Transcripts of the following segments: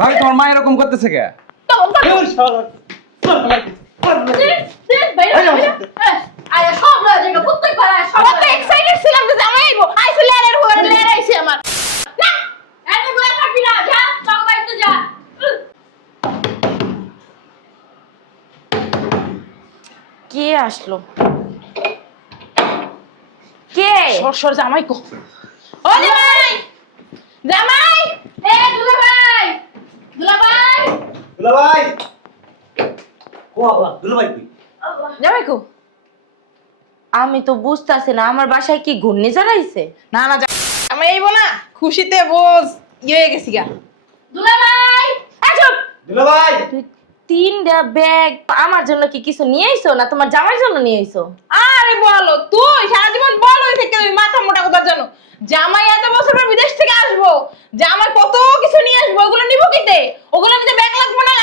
ভাই তোমার মা এরকম করতেছে কে? কে আসলো? কে? সর জামাই কো। ও জামাই, জামাই, এ দুলাভাই, দুলাভাই, দুলাভাই ও বাবা দুলাভাই কই? জামাই কো? আমি তো বুঝতাছি না, আমার বাসায় কি ঘূর্ণিঝড় আইছে? না না আমি আইবো না, খুশিতে বোঝ হয়ে গেছি গা। দুলাভাই, চুপ। দুলাভাই তুই 3টা ব্যাগ আমার জন্য কি কিছু নিয়ে আইছো না তোমার জামাইয়ের জন্য নিয়ে আইছো? আরে বলো তুই সারা জীবন বড়ই থেকে তুই মাথা মোটা কথা জানো। জামাই এত বছর পর বিদেশ থেকে আসবো, জামাই কত কিছু নিয়ে আসবো, ওগুলো নিবো কিতে? ওগুলো নিতে ব্যাগ লাগবে না,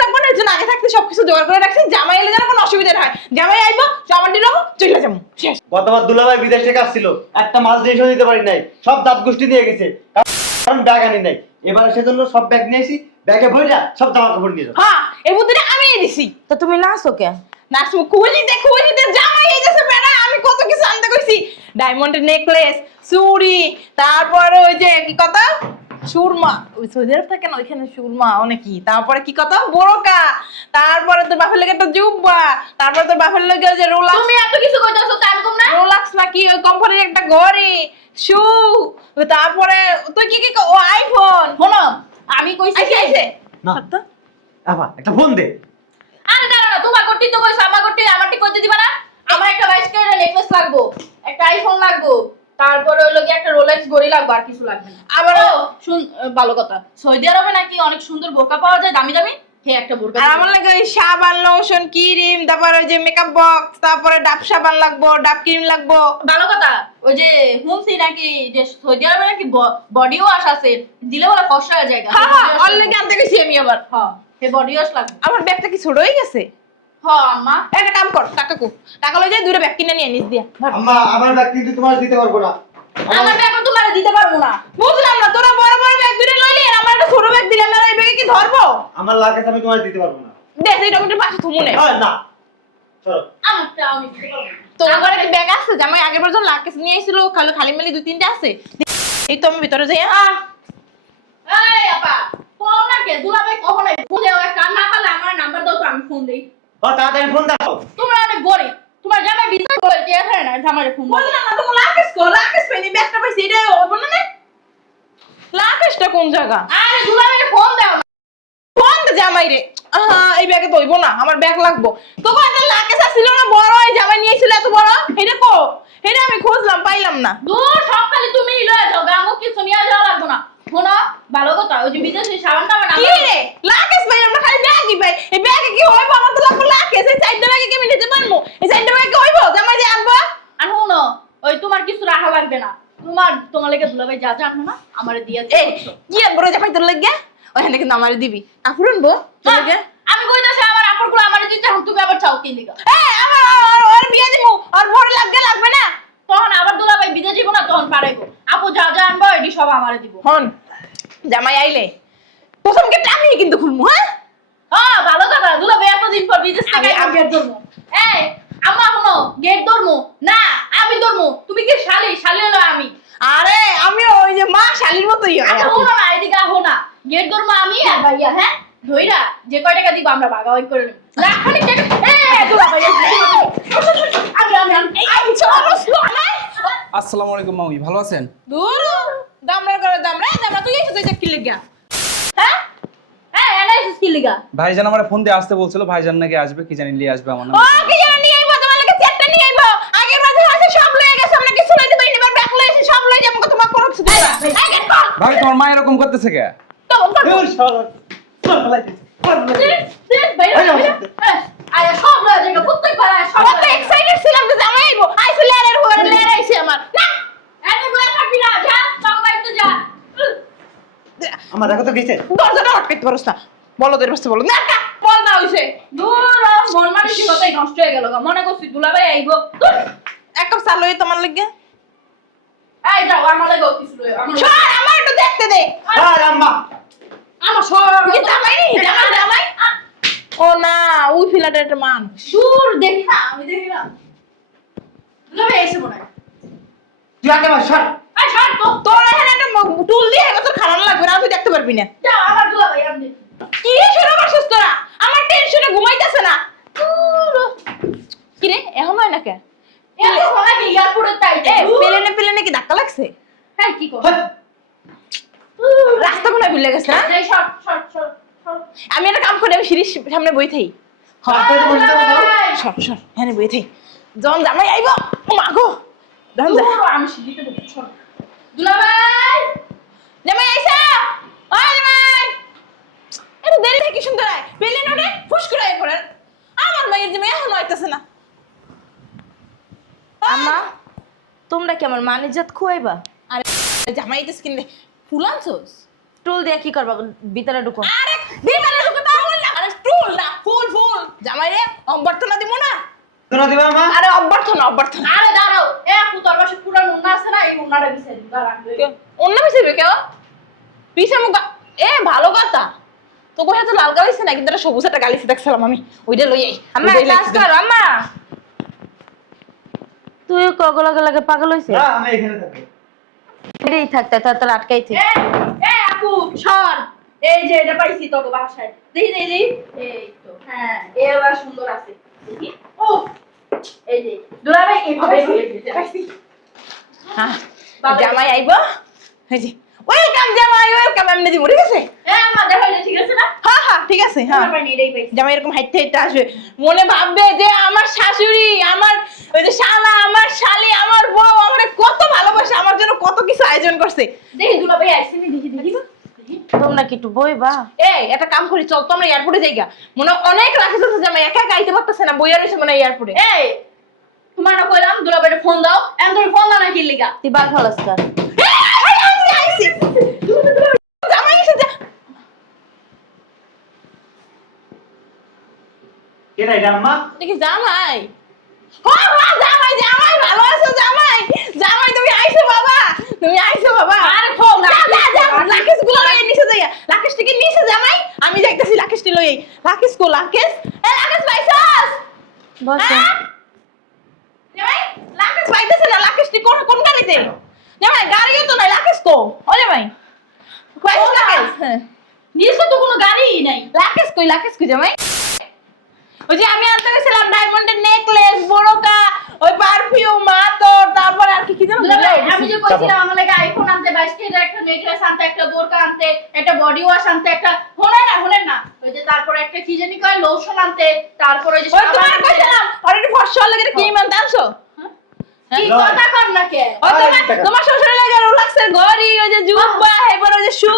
লাগবে না, এর জন্য আগে থাকতে সবকিছু জোগাড় করে রাখছি, জামাই এলে যেন কোনো অসুবিধা না হয়। জামাই আইবো জামার দিন চলে যাবো, শেষ। গতবার দুলাভাই বিদেশ থেকে আসছিল, একটা মাছ দিয়ে দিতে পারি নাই, সব দাঁত গোষ্ঠী নিয়ে গেছে, কারণ ব্যাগ আনি নাই। এবারে সেজন্য সব ব্যাগ নিয়েছি, ব্যাগে ভরে সব জামা কাপড় নিয়ে যাবো। হ্যাঁ এই বুদ্ধিটা আমিই দিছি। তো তুমি নাচো কে? নাচবো খুঁজিতে জামাই এই যাচ্ছে বেড়া, আমি কত কিছু আনতে কইছি, ডায়মন্ডের নেকলেস, চুড়ি, তারপরে ওই যে কি কথা সুরমা, ওই সৌদি আরব থাকে না ওইখানে সুরমা অনেকই, তারপরে কি কথা বোরকা, তারপরে তোর বাপের লেগে একটা জুব্বা, তারপরে তোর বাপের লেগে যে রোলাক্স, তুমি এত কিছু কইতাছো তাই কম না, রোলাক্স নাকি ওই কোম্পানির একটা ঘড়ি, শু, তারপরে তুই কি কি ও আইফোন, শোনো আমি কইছি আইছে না আবা একটা ফোন দে। আরে দাঁড়া না, তোমার করতে তো কইছো, আমার করতে আমারটি কইতে দিবা না? আমার একটা 22 ক্যারেটের নেকলেস লাগবো, একটা আইফোন লাগবো, তারপরে হলো কি একটা রোলেক্স ঘড়ি লাগবে, আর কিছু লাগবে না। আবার শুন, ভালো কথা, সৌদি আরবে নাকি অনেক সুন্দর বোরকা পাওয়া যায়, দামি দামি, হে একটা বোরকা আর আমার লাগে ওই সাবান লোশন ক্রিম, তারপরে ওই যে মেকআপ বক্স, তারপরে ডাব সাবান লাগবো, ডাব ক্রিম লাগবো। ভালো কথা, ওই যে শুনছি নাকি যে সৌদি আরবে নাকি বডি ওয়াশ আছে, দিলে বলে ফর্সা হয়ে যায়। হ্যাঁ হ্যাঁ অলরেডি আনতে গেছি আমি আবার। হ্যাঁ হে বডি ওয়াশ লাগবে। আমার ব্যাগটা কি ছোট হয়ে গেছে? হ্যাঁ আম্মা, একটা কাম কর, টাকা কো, টাকা লই যাই দুটো ব্যাগ কিনে নিয়ে নিস দিয়া। আম্মা আমার ব্যাগ কিন্তু তোমার দিতে পারবো না। আমার ব্যাগও তোমারে দিতে পারবো না। বুঝলাম না, তোরা বড় বড় ব্যাগ দুটো লইলি আর আমার একটা ছোট ব্যাগ দিলি, আমি এই ব্যাগে কি ধরবো? আমার লাগেজ আমি তোমার দিতে পারবো না। দেখ এই টমেটোর পাশে থুমুনে। না চলো। আমারটা আমি দিতে পারবো না। তোর ঘরে কি ব্যাগ আছে? জামাই আগের বার যখন লাকেশ নিয়ে আইছিল খালি মেলি 2-3টা আছে। এই তো আমি ভিতরে যাই। এই আপা, ফোন না কে দুলাভাই কখন আইবে? ফোন দেও, একটা না পারলে আমার নাম্বার দাও তো আমি ফোন দেই। ও তাড়াতাড়ি ফোন দাও। তোমরা অনেক গরিব, তোমার জামাই বিদেশ করে কি আছে না, জামাইরে ফোন দাও। বললাম না তোমার লাকেশ কো, লাকেশ পেনি ব্যাগটা পাইছি এটা হবে না না? লাকেশটা কোন জায়গা? আরে দুলাভাইকে ফোন দাও না। ফোন দে জামাই রে। এই ব্যাগে ধইবো না, আমার ব্যাগ লাগবো। তোকে একটা লাকেশ আছিল না বড়, এই জামাই নিয়ে আইছিল এত বড়, এটা কো? এটা আমি খুঁজলাম পাইলাম না। দূর সব খালি তুমি লয়ে যাও, গামো কিছু নিয়ে যাওয়া লাগবে না। শোনো, ভালো কথা, ওই যে বিদেশি সাবানটা আমার কি রে লাকেশ ভাই, আমরা খালি ব্যাগই ভাই, এই ব্যাগে কি হইবো? আমার তো লাগবে লাকেশ, এই চারটা ব্যাগে কি আমি নিতে পারবো? এই চারটা ব্যাগে কি হইবো? জামাই যে আনবো। আর শোনো, ওই তোমার কিছু রাখা লাগবে না, তোমার লেগে দুলাভাই যা যা আনবো না আমারে দিয়ে এই কি বড় জামাই তোর লাগে ওখানে কিন্তু আমারে দিবি কাপড় আনবো তোর লাগে। আমি কইতাছি আমার কাপড়গুলো আমারে দিতে, এখন তুমি আবার চাও কি লিগা? এই আমার ওর বিয়ে দিমু, আর বড় লাগবে না। তখন আবার দুলাভাই বিদেশ যাবো না, তখন পারাইবো। আপু যা যা আনবো এডি সব আমারে দিব। হন জামাই আইলে প্রথম গেটটা আমি কিন্তু খুলমু। হ্যাঁ ভালো কথা, দুলাভাই এতদিন পর বিদেশ থেকে আমি গেট ধরবো। এই আম্মা শোনো, গেট ধরবো না, আমি ধরবো। তুমি কি শালি হলো আমি। আরে আমি ওই যে মা শালির মতোই হয়। আচ্ছা শোনো না, এদিকে আহো না, গেট ধরবো আমি আর ভাইয়া। হ্যাঁ ধইরা যে কয় টাকা দিব আমরা ভাগাভাগি করে নেব। রাখখানি টাকা দুলাভাই আমি চলো না। আসসালামু আলাইকুম মামি, ভালো আছেন? দূর দামরা করে দামরা দামরা তুই এসে যে কি লাগা? হ্যাঁ হ্যাঁ এনাইছিস কি লিগা? ভাইজান আমার ফোন দিয়ে আসতে বলছিল, ভাইজান নাকি আসবে, কি জানি নিয়ে আসবে আমার নাম। ও কি জানি নিয়ে আইবো, তোমার লাগে চেকটা নিয়ে আইবো। আগের বার যা আছে সব লয়ে গেছে, আমরা কিছু লইতে পারিনি, এবার ব্যাগ লইছি সব লই যাবো, তোমার কোনো কিছু দিবা। এই গেট কর। ভাই তোমার মা এরকম করতেছে কে? তো এই শালা চল ফলাইতে। আয়া সব লয়ে যাবে, প্রত্যেকবার আয়া সব আমি তো এক্সাইটেড ছিলাম যে জামাই আইবো, আইছে লেয়ারের উপরে লেয়ার আইছে আমার না। এনে বলে থাকবি না, যা সব বাইতে যা। আমার দেখো তো গেছে। দরজাটা আটকাইতে পারছ না, বলদের বসে বল না কা বল না হইছে। দূর মন মানসিকতাই নষ্ট হয়ে গেল, মনে করছি দুলাভাই আইবো। এক কাপ চা লই তোমার লাগে। এই যাও আমার লাগে কিছু লয়ে আমার সর আমার একটু দেখতে দে। আর আম্মা আমার সর কি জামাই নি জামাই জামাই ও না ওই ফিলাটা একটা মান দূর দেখি না আমি দেখি না দুলাভাই এসে মনে হয় তুই আগে আমার সর আয় সর তো তোর এখানে একটা টুল দিয়ে তোর খারাপ লাগবে না তুই দেখতে পারবি না যা আমার দুলাভাই আমি দেখি কি শুরু করছিস তোরা আমার টেনশনে ঘুমাইতেছে না কি রে এখন হয় না কেন এত সময় কি এয়ারপোর্টে তাই এ পেলেনে কি ধাক্কা লাগছে হ্যাঁ কি কর হট। রাস্তা কোনায় ভুলে গেছে না এই সর সর সর সর আমি একটা কাম করি আমি সিঁড়ির সামনে বই থাই রাস্তায় বসে থাকো তো। সর সর হ্যাঁ বই থাই জন জামাই আইব ও মা গো জন যা দূর আমি সিঁড়িতে দেব সর দুলাভাই জামাই আইসা ও জামাই এত দেরি থেকে সুন্দর আয় পেলে না রে ফুস করে আয় করে আমার মায়ের জামাই এখন হইতাছে না আম্মা তোমরা কি আমার মান ইজ্জত খুয়াইবা? আরে জামাই তো স্কিন ফুলানছস টুল দিয়ে কি করবা ভিতরে ঢুকো? আরে দিবারে ঢুকে তাও বললা আরে টুল না ফুল ফুল জামাই রে অভ্যর্থনা দিব না শোনো দিবা মা আরে অভ্যর্থনা আরে দাঁড়াও এ আপু তোর পাশে পুরো নুন্না আছে না এই নুন্নাটা বিছে দিবা রাখবে অন্য পিছিয়ে কেউ পিছে মুগা এ ভালো কথা তো কোথায় তো লাল গালিছে না কিন্তু সবুজ একটা গালিছে দেখছিলাম আমি ওইটা লই আই আম্মা কাজ কর আম্মা তুই কগলা গলাকে পাগল হইছে না আমি এখানে থাকবো এটাই থাকতে তার আটকাইছে এ আপু সর এই যে এটা পাইছি তোকে বাসায় দেখি দেখি এই তো হ্যাঁ এবার সুন্দর আছে দেখি ও এই যে দুলাভাই এইভাবে পাইছি হ্যাঁ জামাই আইব এই যে ওয়েলকাম জামাই ওয়েলকাম এমনি দিব ঠিক আছে এ আমার দেখা যায় ঠিক আছে না হ্যাঁ হ্যাঁ ঠিক আছে হ্যাঁ দুলাভাই এটাই পাইছি জামাই এরকম হাইটে হাইটে আসবে মনে ভাববে যে আমার শাশুড়ি আমার ওই যে শালা আমার শালি আমার বউ আমারে কত ভালোবাসে আমার জন্য কত কিছু আয়োজন করছে দেখি দুলাভাই আইছি আমি দেখি দেখি দেখি তোমরা কি একটু বইবা? এই একটা কাম করি চল তো আমরা এয়ারপোর্টে যাইগা মনে হয় অনেক রাখিস আছে জামাই একা একা আইতে পারতেছে না বইয়া রইছে মনে হয় এয়ারপোর্টে এই তোমার না কইলাম দুলাভাইকে ফোন দাও এন্ড তুমি ফোন দাও না কি লিগা তুই বার ফলাস্কার আইছি জামাই এসে যা কেন এটা আম্মা দেখি জামাই জামাই জামাই ভালো আছো জামাই জামাই তুমি আইছো বাবা তুমি আইছো বাবা আরে ফোন লাকেশ গুলো লই নিচে যাইয়া লাকেশ থেকে নিচে জামাই আমি যাইতাছি লাকেশটি লই লাকেশ কো লাকেশ এ লাকেশ পাইছাস বসো জামাই লাকেশ পাইতেছ না লাকেশটি কোন কোন গাড়িতে জামাই গাড়িও তো নাই লাকেশ কো ও জামাই কইছ লাকেশ হ্যাঁ নিচে তো কোনো গাড়িই নাই লাকেশ কই জামাই ওই যে আমি আনতে গেছিলাম ডায়মন্ডের নেকলেস বড়কা ওই পারফিউম মাতর তারপর আর কি কি জানো দুলাভাই আমি যে কইছিলাম আমার লাগে আইফোন আনতে 22 কেজির একটা নেকলেস আনতে একটা বোরকা আনতে একটা বডি ওয়াশ আনতে একটা শুনেন না ওই যে তারপর একটা কি জানি কয় লোশন আনতে তারপর ওই যে ওই তোমার কইছিলাম অলরেডি ফর্সা লাগে কি মান আনছো কি কথা কর না কে ও তোমার শ্বশুরের লাগে রোলাক্সের ঘড়ি ওই যে জুব্বা এরপর ওই যে শু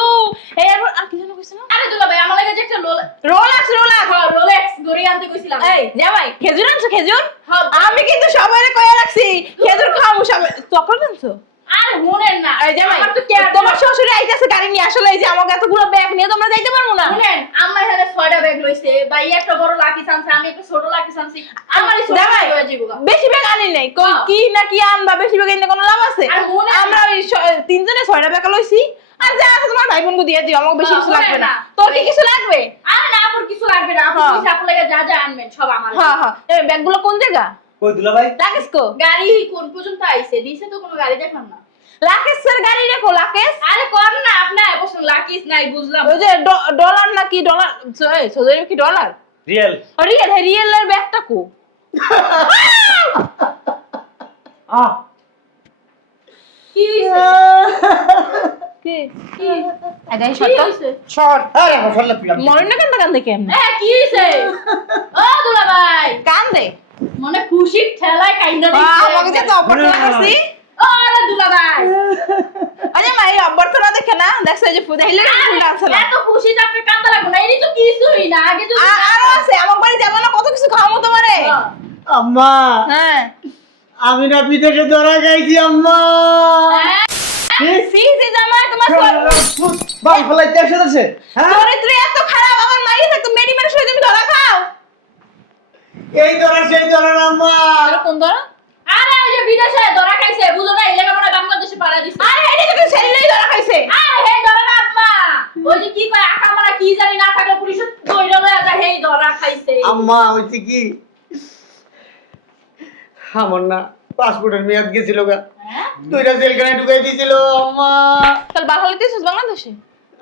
এরপর আর কি জানো কইছিলাম আরে দুলাভাই আমার লাগে যে একটা রোলাক্স রোলেক্স ঘড়ি আনতে কইছিলাম এই জামাই খেজুর আনছো খেজুর হ্যাঁ। আমি কিন্তু সবাইরে কইয়া রাখছি খেজুর খাওয়াবো সবাই চকলেট আনছো আরে শুনেন না এই জামাই আমার তো কেয়ার তোমার শ্বশুরে আইতাছে গাড়ি নিয়ে আসলে এই যে আমাকে এতগুলো ব্যাগ নিয়ে তোমরা যাইতে পারবো না শুনেন আমার এখানে 6টা ব্যাগ লইছে ভাই একটা বড় লাকি আনছে আমি একটা ছোট লাকি আনছি আমারই ছোট জামাই, হয়ে যাবো বেশি ব্যাগ আনি নাই কই হ্যাঁ। কি না কি আনবা বেশি ব্যাগ এনে কোনো লাভ আছে আর মনে আমরা ওই তিনজনে 6টা ব্যাগ লইছি আর যা আছে তোমার ভাই বোনকে দিয়ে দিও আমাকে বেশি কিছু লাগবে না তোর কি কিছু লাগবে আরে না আপুর কিছু লাগবে না আপু হ্যাঁ। কইছে আপু লাগে যা যা আনবেন সব আমার হ্যাঁ হ্যাঁ এই ব্যাগগুলো কোন জায়গা কই দুলা ভাই লাকেশ কো গাড়ি কোন পর্যন্ত আইছে দিছে তো কোনো গাড়ি দেখলাম না লাকেশের গাড়ি রেখো লাকেশ আরে কর না আপনি বসুন লাকিস নাই বুঝলাম ওই যে ডলার নাকি ডলার এই সোজারি কি ডলার রিয়েল রিয়েলের ব্যাগটা কো কি হইছে কি কি এটাই কি শর্ট হইছে শর্ট আরে ফসল তুই মরে না কান্দা কান্দে কেমনে কি হইছে ও দুলা ভাই কান্দে মনে খুশি ঠেলায় কাইন্দা আমাকে যে তো অপরচুনিটি করছি ও আরে দুলা ভাই আরে মাই অপরচুনিটি দেখে না দেখছ যে ফুদাইলে ফুল আছে না এত খুশি যে আপনি কান্দা লাগবে না এরই তো কিছুই না আগে যদি আরো আছে আমার বাড়ি যাবো না কত কিছু খাওয়াবো তোমারে আম্মা হ্যাঁ আমি না বিদেশে ধরা খাইছি আম্মা সি সি জামাই তোমার বাল ফলাই তেজ আছে হ্যাঁ চরিত্র এত খারাপ আমার মাইয়ে থাকতো মেডি মানুষ হয়ে তুমি ধরা খাও এই ধরা সেই ধরা না আম্মা কোন ধরা আরে ওই যে বিদেশে ধরা খাইছে বুঝো না এলাকা মনে বাংলাদেশে পাড়া দিছে আরে হেডে তো ছেলেই ধরা খাইছে আরে হে ধরা না আম্মা ওই যে কি কয় আকামারা আম্মা হইছে কি আমার না পাসপোর্টের মেয়াদ গেছিল গা, দুইটা জেলখানায় ঢুকাই দিয়েছিল আম্মা। তাহলে বাঙালি দিছিস বাংলাদেশে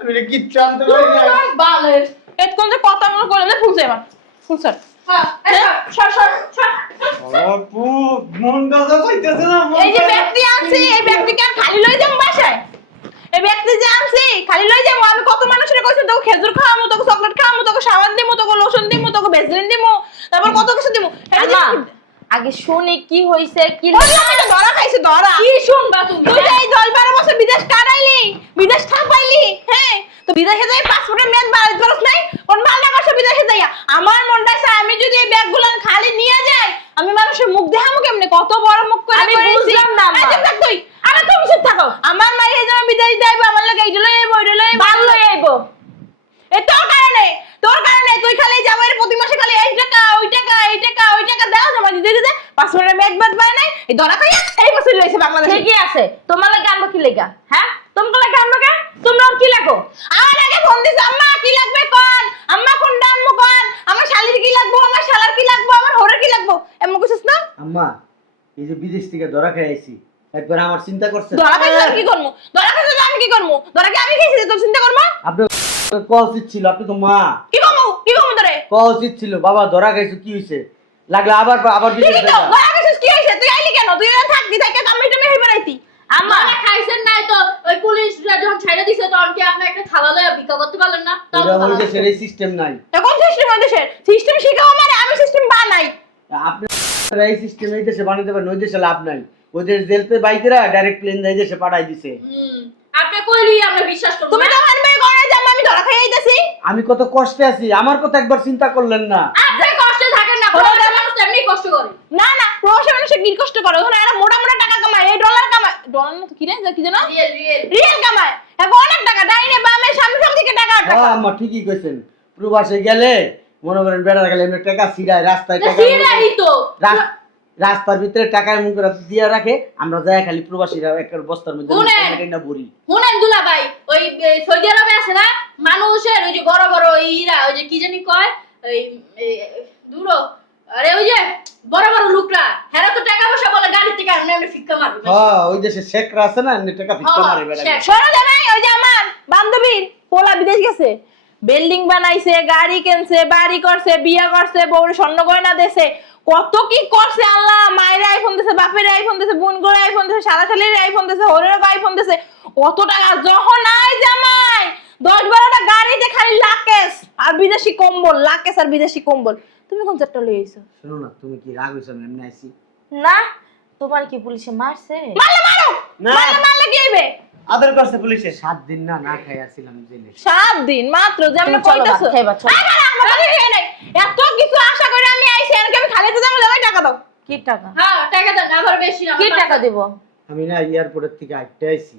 আমি না কিচ্ছু আনতে পারি না। বালের এতক্ষণ যে কথা মনে করলে ফুলছে এবার ফুলছে হ্যাঁ সর সর সর আপু মনটা তো চাইতেছে না। এই যে ব্যক্তি আনছি এই ব্যক্তিকে আর খালি লই যাবো বাসায় এই ব্যক্তি যে আনছি খালি লই যাবো আমি কত মানুষের কইছি তোকে খেজুর খাওয়ামু তোকে চকলেট খাওয়ামু তোকে সাবান দিমু তোকে লোশন দিমু তোকে ভেসলিন দিমু তারপর কত কিছু দিমু আম্মা আগে শুনি কি হইছে কি আমি তো ধরা খাইছি ধরা কি শুনবা তুমি তুই যে এই 10-12 বছর বিদেশ কাটাইলি বিদেশ থাকাইলি হ্যাঁ তো বিদেশে যাই পাসপোর্টের মেয়াদ বাড়াই করছ নাই কোন ভালো করছ বিদেশে যাইয়া আমার মনটা চায় আমি যদি এই ব্যাগগুলো খালি নিয়ে যাই আমি মানুষের মুখ দেখামু কেমনে কত বড় মুখ করে আমি বুঝলাম না, আম্মা। চুপ থাক তুই আমার তুমি চুপ থাকো আমার মাই এই জন্য বিদেশ যাইবো আমার লাগে এইগুলো এই বইগুলো এই বাল লই আইবো এ তোর কারণে তুই খালি যাবো এর প্রতি মাসে খালি এই টাকা ওই টাকা এই টাকা ওই টাকা দাও জমা দিতে দিতে পাসপোর্টের মেয়াদ বাদ পায় নাই এই ধরা খাইয়া এই বছর লইছে বাংলাদেশে ঠিকই আছে তোমার লাগে আনবো কি লেগা হ্যাঁ তোমার লাগে আনবো কে তোমরা কি লাগো আমার আগে ফোন দিছে আম্মা কি লাগবে কোন আম্মা কোনটা আনবো কোন আমার শালির কি লাগবো আমার শালার কি লাগবো আমার হোরের কি লাগবো এমন কইছিস না আম্মা এই যে বিদেশ থেকে ধরা খেয়ে আইছি একবার আমার চিন্তা করছে ধরা খাইছিস আর কি করবো ধরা খাইছিস আমি কি করবো ধরা কি আমি খাইছি তোর চিন্তা করবো আপনি কল উচিত ছিল, আপনি তো মা কি কমু তোরে কল উচিত ছিল বাবা ধরা খাইছো কি হইছে লাগলে আবার আবার বিদেশ ঠিকই তো যাবা। ধরা খাইছিস কি হইছে তুই আইলি কেন তুই এখানে থাকবি থাকি আমি এটা মেহে বেড়াইতি আম্মা মারা খাইছেন নাই তো ওই পুলিশরা যখন ছেড়ে দিছে তখন কি আপনি একটা থালা লয়ে ভিক্ষা করতে পারলেন না তাও তো ওটা থালা ওই দেশের এই সিস্টেম নাই। এটা কোন সিস্টেম দেশের সিস্টেম শিখাও মানে আমি সিস্টেম বানাই আপনি এই সিস্টেম এই দেশে বানাতে পারেন, ওই দেশে লাভ নাই। ওদের জেলতে বাইকেরা ডাইরেক্ট প্লেন এই দেশে পাঠাই দিছে। আপনি কইলি আমরা বিশ্বাস করব তুমি তো হানবে করে যে আমি ধরা খাই আইতাছি আমি কত কষ্টে আছি, আমার কথা একবার চিন্তা করলেন না। আপনি কষ্টে থাকেন না প্রবাসী মানুষ তো এমনি কষ্ট করে না না প্রবাসী মানুষ কি কষ্ট করে ওখানে এরা মোটা মোটা টাকা কামায় এই ডলার কামায় ডলার না তো কি রে কি জানো রিয়েল রিয়েল রিয়েল কামায় এখন অনেক টাকা ডাইনে বামে সামনে সব দিকে টাকা টাকা হ্যাঁ আম্মা ঠিকই কইছেন, প্রবাসে গেলে মনে করেন বেড়া গেলে এমনি টাকা ছিড়ায় রাস্তায় টাকা সিরাই তো রাস্তার ভিতরে টাকায় মুখ দিয়ে রাখে, আমরা যাই খালি প্রবাসীরা একটা বস্তার মধ্যে না ভরি। শুনেন দুলা ভাই ওই সৌদি আরবে আছে না মানুষের ওই যে বড় বড় ইরা ওই যে কি জানি কয় ওই দূর আরে ওই যে বড় বড় লোকরা হেরা তো টাকা পয়সা বলে গাড়ি থেকে আর এমনি ফিক্কা মারবে হ্যাঁ ওই দেশে শেখরা আছে না এমনি টাকা ভিক্ষা মারে বেড়া। শেখ। শোনো জামাই ওই যে আমার বান্ধবীর পোলা বিদেশ গেছে বিল্ডিং বানাইছে গাড়ি কিনছে বাড়ি করছে বিয়ে করছে বউরে স্বর্ণ গয়না দেছে কত কি করছে আল্লাহ মায়ের আইফোন দিছে বাপের আইফোন দিছে বোন গোড়া আইফোন দিছে সারা শালির আইফোন দিছে হরের আইফোন দিছে কত টাকা যখন নাই জামাই 10-12টা গাড়িতে খালি লাকেশ আর বিদেশি কম্বল লাকেশ আর বিদেশি কম্বল তুমি কোন চারটা লই আইছো শোনো না, তুমি কি রাগ হইছো আমি এমনি আইছি? না তোমার কি পুলিশে মারছে মারলে মারো না। মারলে কি হইবে আদর করছে পুলিশে 7 দিন না খাই আসছিলাম জেলে। 7 দিন মাত্র যেমন তুমি চলো কইতাছো ভাত খাইবা, চলো। এত কিছু আশা করে আমি আইছি আর আমি খালি তো যাবো জামাই টাকা দাও কি টাকা হ্যাঁ টাকা দেন আবার বেশি না কি টাকা দেব আমি না এয়ারপোর্টের থেকে আইতে আইছি,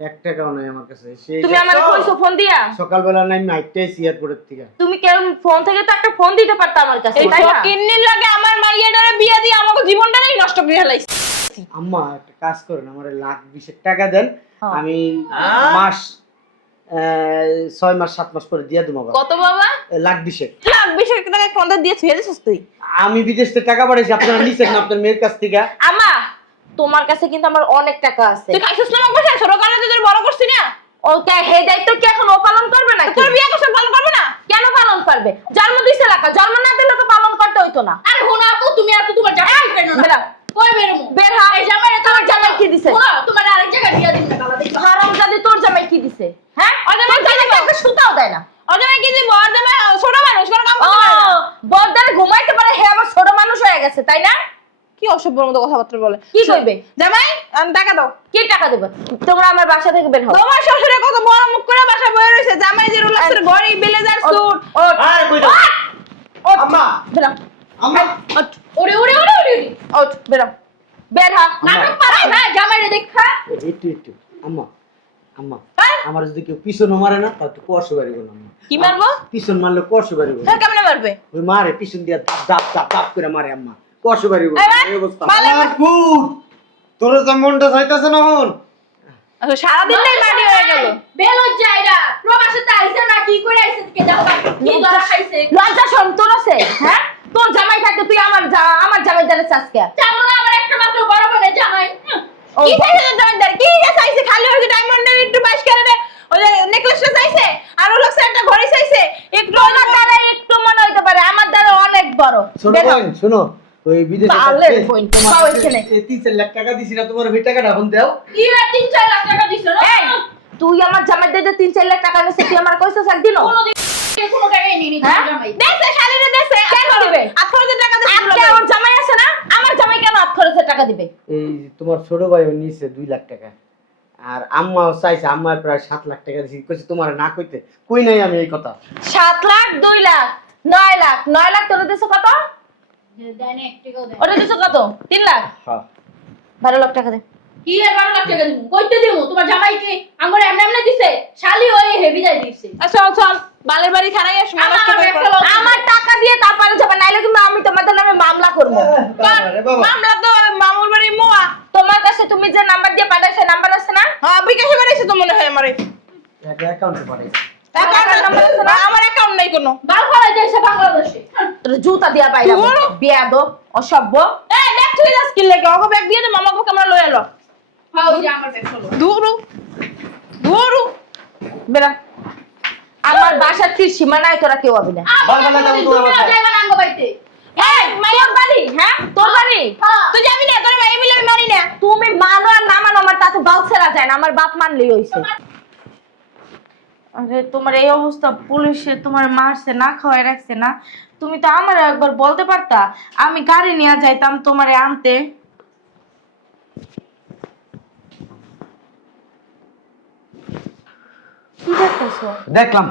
1 টাকাও নাই আমার কাছে। সেই তুমি আমারে কইছো ফোন দিয়া সকালবেলা নাই আমি আইতে আইছি এয়ারপোর্টের থেকে। তুমি কেন ফোন থেকে তো একটা ফোন দিতে পারতা আমার কাছে এই তাই না ফকিন্নির লাগে আমার মাইয়াটারে বিয়া দিয়ে আমাকে জীবনটাই নষ্ট করে ফেলাইছে আম্মা একটা কাজ করেন, আমার 1,20,000 টাকা দেন, হ্যাঁ। আমি মাস 6 মাস 7 মাস পরে দিয়ে দেবো। কত বাবা 1,20,000 লাখ 20 টাকা কোনটা দিয়ে ছুঁয়ে দিছিস তুই আমি বিদেশ থেকে টাকা পাঠাইছি, আপনারা নিছেন না আপনার মেয়ের কাছ থেকে? আমা তোমার কাছে কিন্তু আমার অনেক টাকা আছে তুই খাইছিস না আমাকে ছোট কালে তোদের বড় করছিস না ও কে হে দায়িত্ব কি এখন ও পালন করবে না তোর বিয়ে করছিস পালন করবে না কেন পালন করবে জন্ম দিছে লাকা জন্ম না দিলে তো পালন করতে হইতো না আরে হোনা আপু তুমি এত তোমার জামাই কেন না বেরা। কই বেরমু বের হ। এই জামাই তোমার জামাই কি দিছে? হোনা তোমার আরেক জায়গায় বিয়া দিন না বাবা দেখো হারামজাদি তোর জামাই কি দিছে হ্যাঁ অজামাই কি দিব? একটা সুতাও দেয় না অজামাই কি দিব অজামাই ছোট মানুষ কোনো কাম ও করতে পারে না বড়দারে ঘুমাইতে পারে হে আবার ছোট মানুষ হয়ে গেছে তাই না কি অসভ্যর মতো কথাবার্তা বলে কি কইবে জামাই টাকা দাও কি টাকা দেবে তোমরা আমার বাসা থেকে বের হও তোমার শ্বশুরে কত বড় মুখ করে বাসা বয়ে রইছে জামাই যে রুলাসের ঘড়ি ব্লেজার স্যুট আরে কই দাও আম্মা বেরো আম্মা ওরে ওরে ওরে ওরে ওঠ বেরো বের হ নাটক পারে না জামাইরে দেখা একটু আম্মা আম্মা আমার যদি কেউ পিছন মারে না তাহলে কষ্ট বাড়ি গেল। আম্মা কি মারবো পিছন মারলে কষ্ট বাড়ি গেল, হ্যাঁ কেমনে মারবে ওই মারে পিছন দিয়া দাপ দাপ দাপ দাপ করে মারে আম্মা, কষ্ট বাড়ি গেল। এই মার, এই অবস্থা মারলে মার। তোর যে মনটা চাইতেছে না হন আচ্ছা সারাদিনটাই মাটি হয়ে গেল বেলজ্জা এরা প্রবাসে তো আইছে না কি করে আইছে কে দাও কি ধরা খাইছে লজ্জা শরম তোর আছে হ্যাঁ তোর জামাই থাকতে তুই আমার জামাই জানে আজকে জানো না আমার একটা মাত্র বড় বোনের জামাই ও, কি চাইছে তোর জামাইদার? কি যে চাইছে? খালি ওই যে ডায়মন্ডের একটু বাইশ ক্যারেটে ওই যে নেকলেসটা চাইছে, আর ওর কাছে একটা ঘড়ি চাইছে। একটু তোমার দ্বারা একটু মনে হইতে পারে, আমার দ্বারা অনেক বড়। শোনো বের হ। বোন, শোনো ওই বিদেশে তাহলে বোন, পাও এখানে। 3-4 লাখ টাকা দিছি না তোমার, ওই টাকাটা এখন দাও। কি রে 3-4 লাখ টাকা দিছো না এই, তুই আমার জামাই দিয়ে 3-4 লাখ টাকা নিছিস, তুই আমার কইছস একদিন? কোনোদিন কোনো টাকাই নিনি হ্যাঁ? জামাই দেশে শালিরে দেশে কেন দিবে? আট খরচের টাকা দিয়ে আজকে ওর জামাই আছে না, আমার জামাই কেন হাত খরচের টাকা দিবে? এই যে তোমার ছোট ভাইও নিছে 2 লাখ টাকা, আর আম্মাও চাইছে, আম্মার প্রায় 7 লাখ টাকা দিছি। কইছে তোমার না কইতে, কই নাই আমি এই কথা। 7 লাখ, 2 লাখ, 9 লাখ। 9 লাখ তোর দিছো কত? দেন এক টাকাও দেন ওটা দিছো কত? 3 লাখ। হ্যাঁ 12 লাখ টাকা দে। কি আর 12 লাখ টাকা দিমু কইতে দিমু তোমার জামাইকে আমার এমনি এমনি দিছে শালি ওই হেভি যাই দিছে চল চল বালের বাড়ি খারাই আস মানুষ আমার একটা লোক- আমার টাকা দিয়ে তারপরে যাবে, নাইলে কিন্তু আমি তোমাদের নামে মামলা করব। বাবা রে বাবা। মামলা তো মামুর বাড়ি মোয়া। তোমার কাছে তুমি যে নাম্বার দিয়ে পাঠাইছো, নাম্বার আছে না? হ্যাঁ বিকাশে বাড়িছে তো মনে হয় আমারে। একটা অ্যাকাউন্টে পাঠাইছি। অ্যাকাউন্ট নাম্বার আছে না? আমার অ্যাকাউন্ট নাই কোনো। বাল ফলাই যাইছে বাংলাদেশে তোর জুতা দিয়া পাইলাম। তুই বিয়াদব, অসভ্য। এই ব্যাগ তুই যাস কিল লাগে ওকে ব্যাগ দিয়ে দে, মামাকে ক্যামেরা লয়ে এলো। হ্যাঁ ওই যে আমার ব্যাগ চলো দূরু দূরু বেরা, আমার বাসার তুই সীমানায় তোরা কেউ হবি না। বাবা না যাবো তোমার বাসায়। যাইবা না আঙ্গ বাইতে এই, তোর বাড়ি, হ্যাঁ তোর বাড়ি। হ্যাঁ তুই যাবি না, তোর ভাই মিলে আমি মানি না। তুমি মানো আর না মানো, আমার তাতে বাল ছেড়া যায় না, আমার বাপ মানলেই হইছে। আরে তোমার এই অবস্থা, পুলিশে তোমার মারছে না, খাওয়াই রাখছে না, তুমি তো আমার একবার বলতে পারতা, আমি গাড়ি নিয়ে যাইতাম তোমারে আনতে। কি দেখতেছো? দেখলাম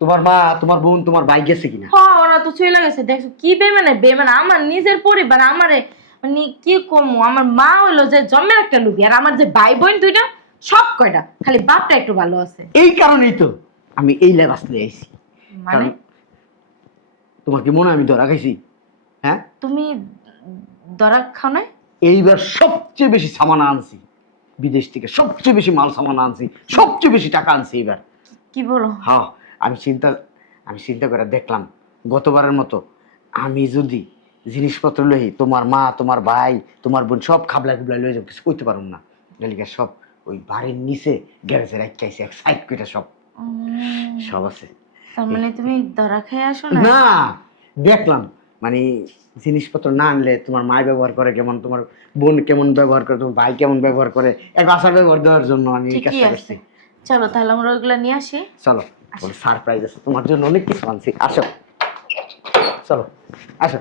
তোমার মা, তোমার বোন, তোমার ভাই গেছে কিনা। হ্যাঁ, ওরা তো চলে গেছে। দেখছো কি বেমানে আমার নিজের পরিবার, আমারে মানে কি কমু, আমার মা হইলো যে জন্মের একটা লুবি, আর আমার যে ভাই বোন দুইটা সব কয়টা, খালি বাপটা একটু ভালো আছে। এই কারণেই তো আমি এই লেবাস নিয়ে আইছি। মানে কারণ তোমার কি মনে হয় আমি ধরা খাইছি? হ্যাঁ, তুমি ধরা খাও নাই? এইবার সবচেয়ে বেশি সামান আনছি বিদেশ থেকে, সবচেয়ে বেশি মাল সামান আনছি, সবচেয়ে বেশি টাকা আনছি এবার। কি বলো? হ্যাঁ, আমি চিন্তা করে দেখলাম গতবারের মতো আমি যদি জিনিসপত্র লই, তোমার মা, তোমার ভাই, তোমার বোন সব খাবলা খাবলা লয়ে যাবো, কিছু করতে পারুম না। ডেলিকা সব ওই বাড়ির নিচে গ্যারেজে রাখাইছি, এক সাইড করে সব সব আছে। তার মানে তুমি ধরা খেয়ে আসো না? না, দেখলাম মানে জিনিসপত্র না আনলে তোমার মা ব্যবহার করে কেমন, তোমার বোন কেমন ব্যবহার করে, তোমার ভাই কেমন ব্যবহার করে, এক আশা ব্যবহার দেওয়ার জন্য আমি এই ঠিকই কাজটা আছে। করছি। চলো তাহলে আমরা ওইগুলো নিয়ে আসি। চলো, সারপ্রাইজ আছে তোমার জন্য, অনেক কিছু আনছি। আসো, চলো আসো।